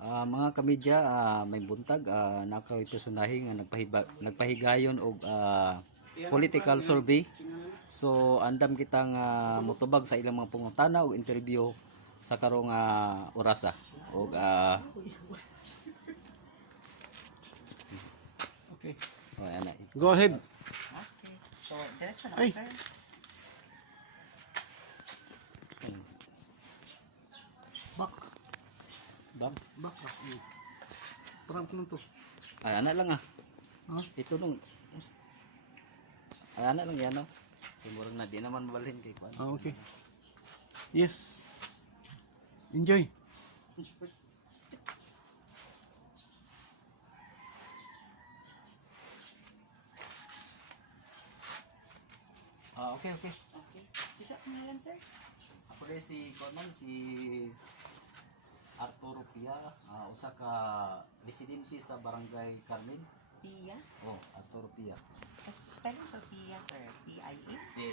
Mga kamedya, may buntag nakaw personahe nga nagpahigayon og political survey. So andam kita nga motubag sa ilang mga pangutana og interview sa karong orasa og Okay. ana. Go ahead. Okay. So, diretso na Ay. sir. Back. Bang. Back. Parang ko to. Ana lang Ha? Ito nung ana lang yan no. Murag na di naman mabalhin kay kuan. Okay. Yes. Enjoy. Okay. Okay. Isa pangalan sir? Ako rin si Conan, si Arturo Pia, usa ka residente sa Barangay Carmen. Pia? Oh, Arturo Pia. Spelling sa Pia sir. P-I-A? Eh, Okay.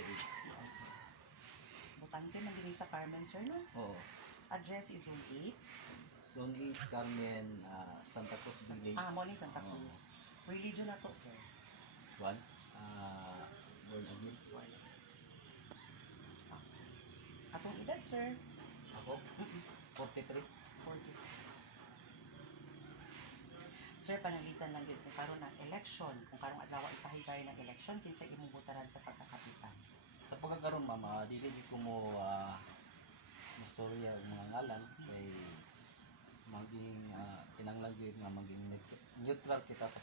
Butante man din sa Carmen sir no? oh, Address is Zone 8. Zone 8, Carmen, Santa Cruz Village. Morning Santa Cruz. Religion na to sir. One, born again. Okay. Atong edad sir? Ako, 43. 40. Sir, panalitan lang yun kung karon ng election, kung karong adlaw ipahigay ng election, kinsa imong botaran sa pagkakapitan. Sa pagkakaroon, mama, dili ko mo mastorya ang mga ngalan kay maging kinanglan yun nga maging neutral kita sa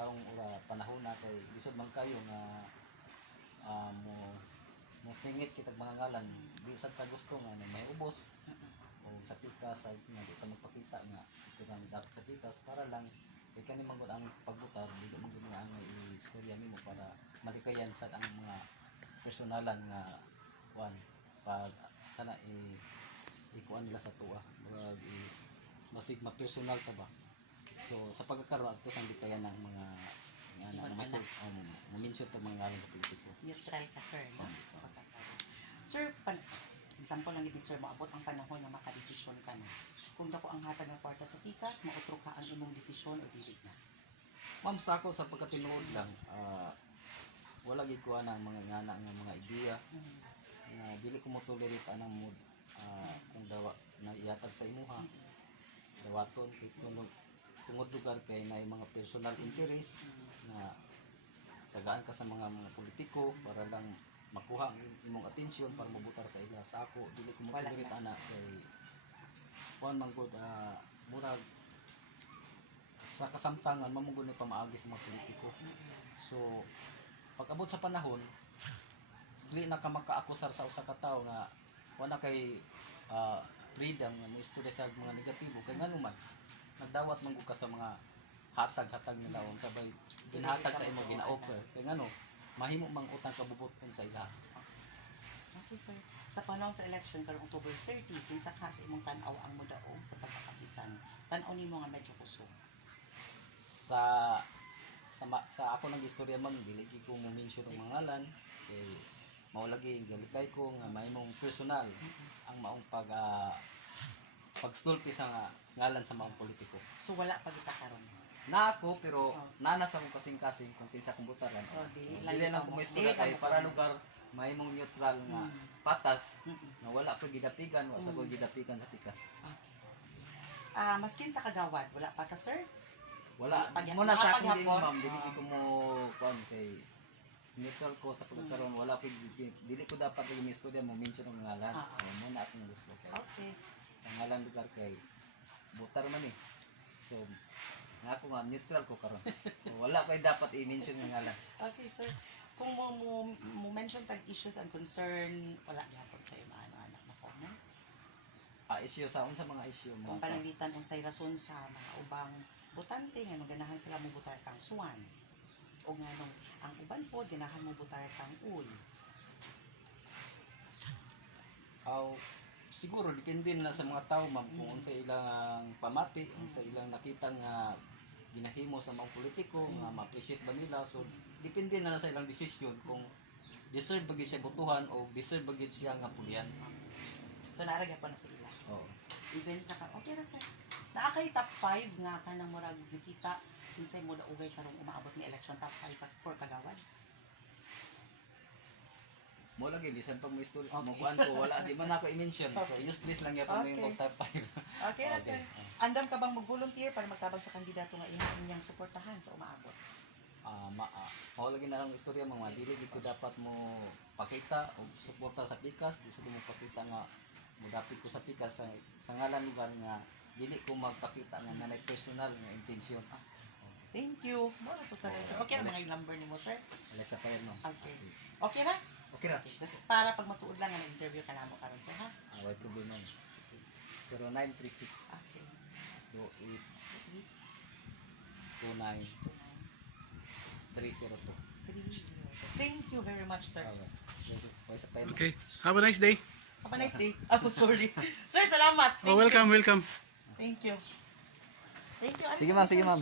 karong panahon na kay bisod man kayo nga mo singit kitag mga ngalan bisag ka gusto nga na may ubos o sa pikas nga di ka magpakita nga ito nga dapat sa pikas para lang kani manggod ang pagbutar dili mo gud nga ang istorya nimo para malikayan sa ang mga personalan nga kuan pag sana ikuan nila sa tuwa murag masig ma-personal ta ba so sa pagkakaroon ato sang dikayan ng mga nga na master mo-mention ta mga ngalan sa politiko. Neutral ka sir, no? So, sir, example lang ni sir, maabot ang panahon na makadesisyon ka na. Kung dako ang hatag ng kwarta sa pikas, mautro ka ang imong desisyon o dili na. Ma'am, sa ako sa pagkatinuod lang wala gid ko ang mga ngana nga mga ideya nga dili ko mo tolerate anang mood kung dawa na ihatag sa imuha dawaton tungod lugar kay na mga personal interest na tagaan ka sa mga politiko para lang makuha ang imong atensyon para mabutar sa ila sa ako dili ko mo tolerate ana kay kuan man gud murag sa kasamtangan mamugod ni pamaagi sa mga politiko so pag abot sa panahon dili na ka makaakusar sa usa ka tawo nga wala kay freedom nga mo istorya sa mga negatibo kay ngano man nagdawat man ka sa mga hatag nila on sabay ginhatag sa imo gina-offer kay ngano mahimo mang utang kabubuton sa ila. Okay sir, sa panahon sa election karong October 30, kinsa ka sa imong tan-aw ang modaog sa pagkakapitan? Tan-aw nimo nga medyo kusog. Sa ako nang istorya man dili ko mo mention ang mga ngalan kay mao lagi galikay ko nga mahimong personal ang maong pagsulti sa ngalan sa mga politiko. So wala pa kita karon. Na ako pero nanas ako kasing-kasing kung kinsa kong butaran. So Dili lang ko istorya kay para lugar mahimong neutral nga patas na wala ko gidapigan wa sa ko gidapigan sa pikas. Okay. Maskin sa kagawad, wala pa ta sir? Wala muna sa akin din ma'am dili ko mo kuan kay neutral ko sa pagkakaroon wala ko dili ko dapat yung istorya mo mention ang ngalan. Muna akong gusto kay. Okay. Sa ngalan lugar kay butar man so nga ako nga neutral ko karon so, wala ko dapat i-mention ng ngalan. Okay sir, kung mo mention tag issues and concern, wala gyapon kayo maano-anak na comment. Issue sa unsa mga issue mo Kung panalitan unsay rason sa mga ubang botante nga ganahan sila mo butar kang suwan o nganong ang uban po ganahan mo butar kang uy. Siguro depende na sa mga tao ma'am kung unsa ilang pamati, unsa ilang nakita nga ginahimo sa mga politiko nga ma-appreciate ba nila so depende na sa ilang desisyon kung deserve ba siya botohan o deserve ba siya nga pulian. So naaragyan pa na sa ila. Oo. Even sa okay ra sir. Naa kay top 5 nga ka nang murag nakita kinsay mo daugay karong umaabot ni election top 5 for Kagawad. Mo lagi bisan pag mo istorya Okay. mo kuan ko wala di man ako i-mention. So useless lang yapon Okay. yung top 5. Okay ra sir. Andam ka bang mag-volunteer para magtabang sa kandidato nga ihaan niyang suportahan sa umaabot? Mao lagi na lang istorya mga dili gid ko dapat mo pakita o suporta sa Pikas, di sa mo pakita nga mo dapit ko sa Pikas sa ngalan lugar nga dili ko magpakita nga nanay personal nga intensyon. Thank you. Mo na to talaga. sir. Okay ra mga yung number nimo sir. Alas sa payan no. Okay. Okay ra? Okay ra. Okay. Kasi para pag matuod lang nga na-interview ka namo karon sir ha. Wait ko binon. Sige. 0936 Okay. 28 29 302. 30. Thank you very much sir. Wait sa payan. Okay. Have a nice day. Have a nice day. Oh, sorry. Sir, salamat. Thank Oh, welcome, you. welcome. Thank you. Thank you. Sige ma'am, sige ma'am.